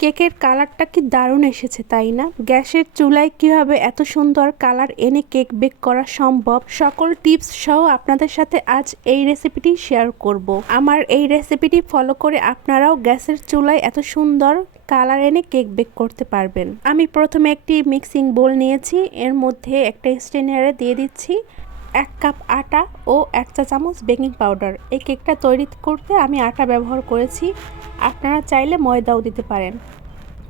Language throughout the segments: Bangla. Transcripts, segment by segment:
কেকের কালারটা কি দারুণ এসেছে, তাই না? গ্যাসের চুলায় কীভাবে এত সুন্দর কালার এনে কেক বেক করা সম্ভব? সকল টিপস সহ আপনাদের সাথে আজ এই রেসিপিটি শেয়ার করব। আমার এই রেসিপিটি ফলো করে আপনারাও গ্যাসের চুলায় এত সুন্দর কালার এনে কেক বেক করতে পারবেন। আমি প্রথমে একটি মিক্সিং বোল নিয়েছি, এর মধ্যে একটা স্টেনারে দিয়ে দিচ্ছি। এক কাপ আটা ও এক চা চামচ বেকিং পাউডার। এই কেকটা তৈরি করতে আমি আটা ব্যবহার করেছি। আপনারা চাইলে ময়দাও দিতে পারেন।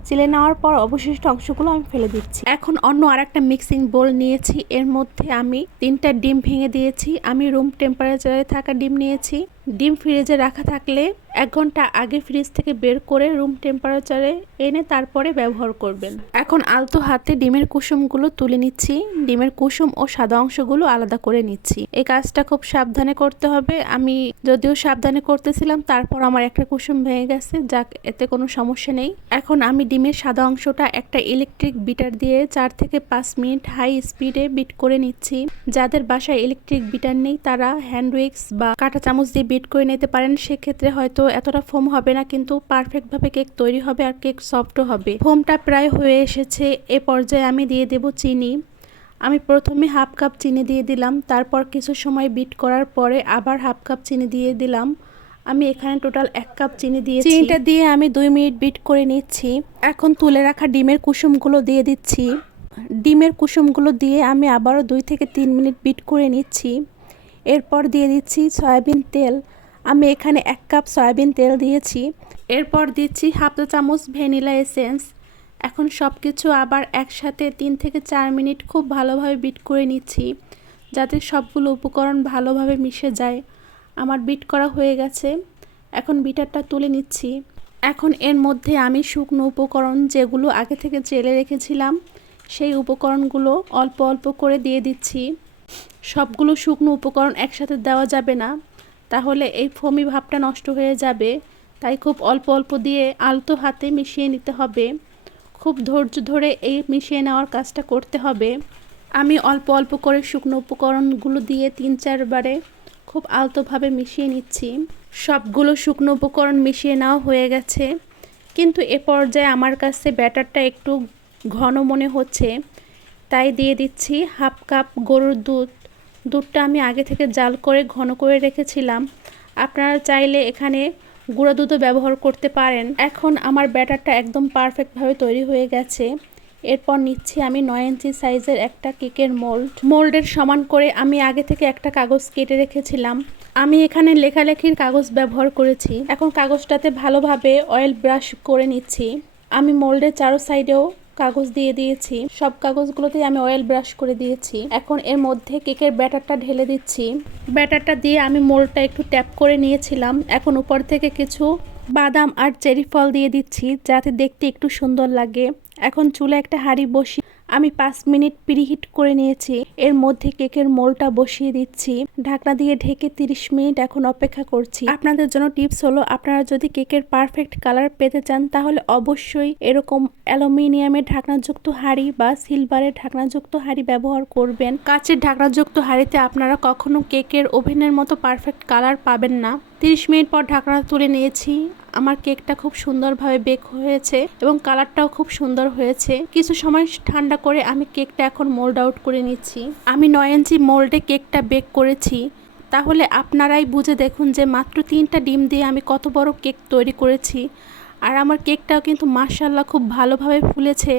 চিলে নেওয়ার পর অবশিষ্ট অংশগুলো আমি ফেলে দিচ্ছি। এখন অন্য আর একটা মিক্সিং বোল নিয়েছি। এর মধ্যে আমি তিনটা ডিম ভেঙে দিয়েছি। আমি রুম টেম্পারেচারে থাকা ডিম নিয়েছি। ডিম ফ্রিজে রাখা থাকলে এক ঘণ্টা আগে ফ্রিজ থেকে বের করে রুম টেম্পারেচারে এনে তারপরে ব্যবহার করবেন। এখন আলতো হাতে ডিমের কুসুমগুলো তুলে নিচ্ছি। ডিমের কুসুম ও সাদা অংশগুলো আলাদা করে নিচ্ছি। এই কাজটা খুব সাবধানে করতে হবে। আমি যদিও সাবধানে করতেছিলাম, তারপর আমার একটা কুসুম ভেঙে গেছে, যাক, এতে কোনো সমস্যা নেই। এখন আমি ডিমের সাদা অংশটা একটা ইলেকট্রিক বিটার দিয়ে চার থেকে পাঁচ মিনিট হাই স্পিডে বিট করে নিচ্ছি। যাদের বাসায় ইলেকট্রিক বিটার নেই, তারা হ্যান্ড উইক্স বা কাঁটা চামচ দিয়ে বিট করে নিতে পারেন, সেক্ষেত্রে হয়তো এতটা ফোম হবে না, কিন্তু পারফেক্টভাবে কেক তৈরি হবে আর কেক সফটও হবে। ফোমটা প্রায় হয়ে এসেছে, এ পর্যায়ে আমি দিয়ে দেব চিনি। আমি প্রথমে হাফ কাপ চিনি দিয়ে দিলাম, তারপর কিছু সময় বিট করার পরে আবার হাফ কাপ চিনি দিয়ে দিলাম। আমি এখানে টোটাল এক কাপ চিনি দিয়ে চিনিটা দিয়ে আমি দুই মিনিট বিট করে নিচ্ছি। এখন তুলে রাখা ডিমের কুসুমগুলো দিয়ে দিচ্ছি। ডিমের কুসুমগুলো দিয়ে আমি আবারও দুই থেকে তিন মিনিট বিট করে নিচ্ছি। এরপর দিয়ে দিচ্ছি সয়াবিন তেল। আমি এখানে এক কাপ সয়াবিন তেল দিয়েছি। এরপর দিচ্ছি হাফ চা চামচ ভ্যানিলা এসেন্স। এখন সব কিছু আবার একসাথে তিন থেকে চার মিনিট খুব ভালোভাবে বিট করে নিচ্ছি, যাতে সবগুলো উপকরণ ভালোভাবে মিশে যায়। আমার বিট করা হয়ে গেছে। এখন বিটারটা তুলে নিচ্ছি। এখন এর মধ্যে আমি শুকনো উপকরণ যেগুলো আগে থেকে চেলে রেখেছিলাম, সেই উপকরণগুলো অল্প অল্প করে দিয়ে দিচ্ছি। সবগুলো শুকনো উপকরণ একসাথে দেওয়া যাবে না, তাহলে এই ফমি ভাবটা নষ্ট হয়ে যাবে। তাই খুব অল্প অল্প দিয়ে আলতো হাতে মিশিয়ে নিতে হবে। খুব ধৈর্য ধরে এই মিশিয়ে নেওয়ার কাজটা করতে হবে। আমি অল্প অল্প করে শুকনো উপকরণগুলো দিয়ে তিন চারবারে খুব আলতোভাবে মিশিয়ে নিচ্ছি। সবগুলো শুকনো উপকরণ মিশিয়ে নেওয়া হয়ে গেছে। কিন্তু এ পর্যায়ে আমার কাছে ব্যাটারটা একটু ঘন মনে হচ্ছে। তাই দিয়ে দিচ্ছি হাফ কাপ গরুর দুধ। দুধটা আমি আগে থেকে জাল করে, ঘন করে রেখেছিলাম। আপনারা চাইলে এখানে গুঁড়ো দুধও ব্যবহার করতে পারেন। এখন আমার ব্যাটারটা একদম পারফেক্টভাবে তৈরি হয়ে গেছে। এরপর নিচ্ছি আমি নয় ইঞ্চি সাইজের একটা কেকের মোল্ড। মোল্ডের সমান করে আমি আগে থেকে একটা কাগজ কেটে রেখেছিলাম। আমি এখানে লেখালেখির কাগজ ব্যবহার করেছি। এখন কাগজটাতে ভালোভাবে অয়েল ব্রাশ করে নিচ্ছি। আমি মোল্ডের চারো সাইডেও কাগজ দিয়ে দিয়েছি। সব কাগজগুলোতেই আমি অয়েল ব্রাশ করে দিয়েছি। এখন এর মধ্যে কেকের ব্যাটারটা ঢেলে দিচ্ছি। ব্যাটারটা দিয়ে আমি মোলটা একটু ট্যাপ করে নিয়েছিলাম। এখন উপর থেকে কিছু বাদাম আর চেরি ফল দিয়ে দিচ্ছি, যাতে দেখতে একটু সুন্দর লাগে। এখন চুলে একটা হাঁড়ি বসিয়ে আমি পাঁচ মিনিট প্রিহিট করে নিয়েছি। এর মধ্যে কেকের মোলটা বসিয়ে দিচ্ছি। ঢাকনা দিয়ে ঢেকে তিরিশ মিনিট এখন অপেক্ষা করছি। আপনাদের জন্য টিপস হলো, আপনারা যদি কেকের পারফেক্ট কালার পেতে চান, তাহলে অবশ্যই এরকম অ্যালুমিনিয়ামের ঢাকনাযুক্ত হাঁড়ি বা সিলভারের ঢাকনাযুক্ত হাঁড়ি ব্যবহার করবেন। কাচের ঢাকনাযুক্ত হাঁড়িতে আপনারা কখনো কেকের ওভেনের মতো পারফেক্ট কালার পাবেন না। তিরিশ মিনিট পর ঢাকনা তুলে নিয়েছি। আমার কেকটা খুব সুন্দরভাবে বেক হয়েছে এবং কালারটাও খুব সুন্দর হয়েছে। কিছু সময় ঠান্ডা করে আমি কেকটা এখন মোল্ড আউট করে নিচ্ছি। আমি নয় ইঞ্চি মোল্ডে কেকটা বেক করেছি। তাহলে আপনারাই বুঝে দেখুন যে মাত্র তিনটা ডিম দিয়ে আমি কত বড় কেক তৈরি করেছি। আর আমার কেকটাও কিন্তু মার্শাল্লাহ খুব ভালোভাবে ফুলেছে।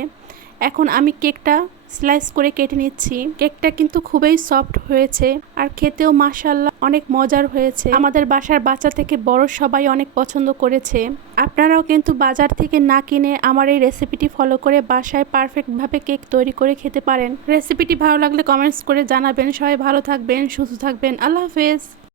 এখন আমি কেকটা স্লাইস করে কেটে নিচ্ছি। কেকটা কিন্তু খুবই সফট হয়েছে আর খেতেও মাসাল্লাহ অনেক মজার হয়েছে। আমাদের বাসার বাচ্চা থেকে বড় সবাই অনেক পছন্দ করেছে। আপনারাও কিন্তু বাজার থেকে না কিনে আমার এই রেসিপিটি ফলো করে বাসায় পারফেক্টভাবে কেক তৈরি করে খেতে পারেন। রেসিপিটি ভালো লাগলে কমেন্টস করে জানাবেন। সবাই ভালো থাকবেন, সুস্থ থাকবেন। আল্লাহ হাফেজ।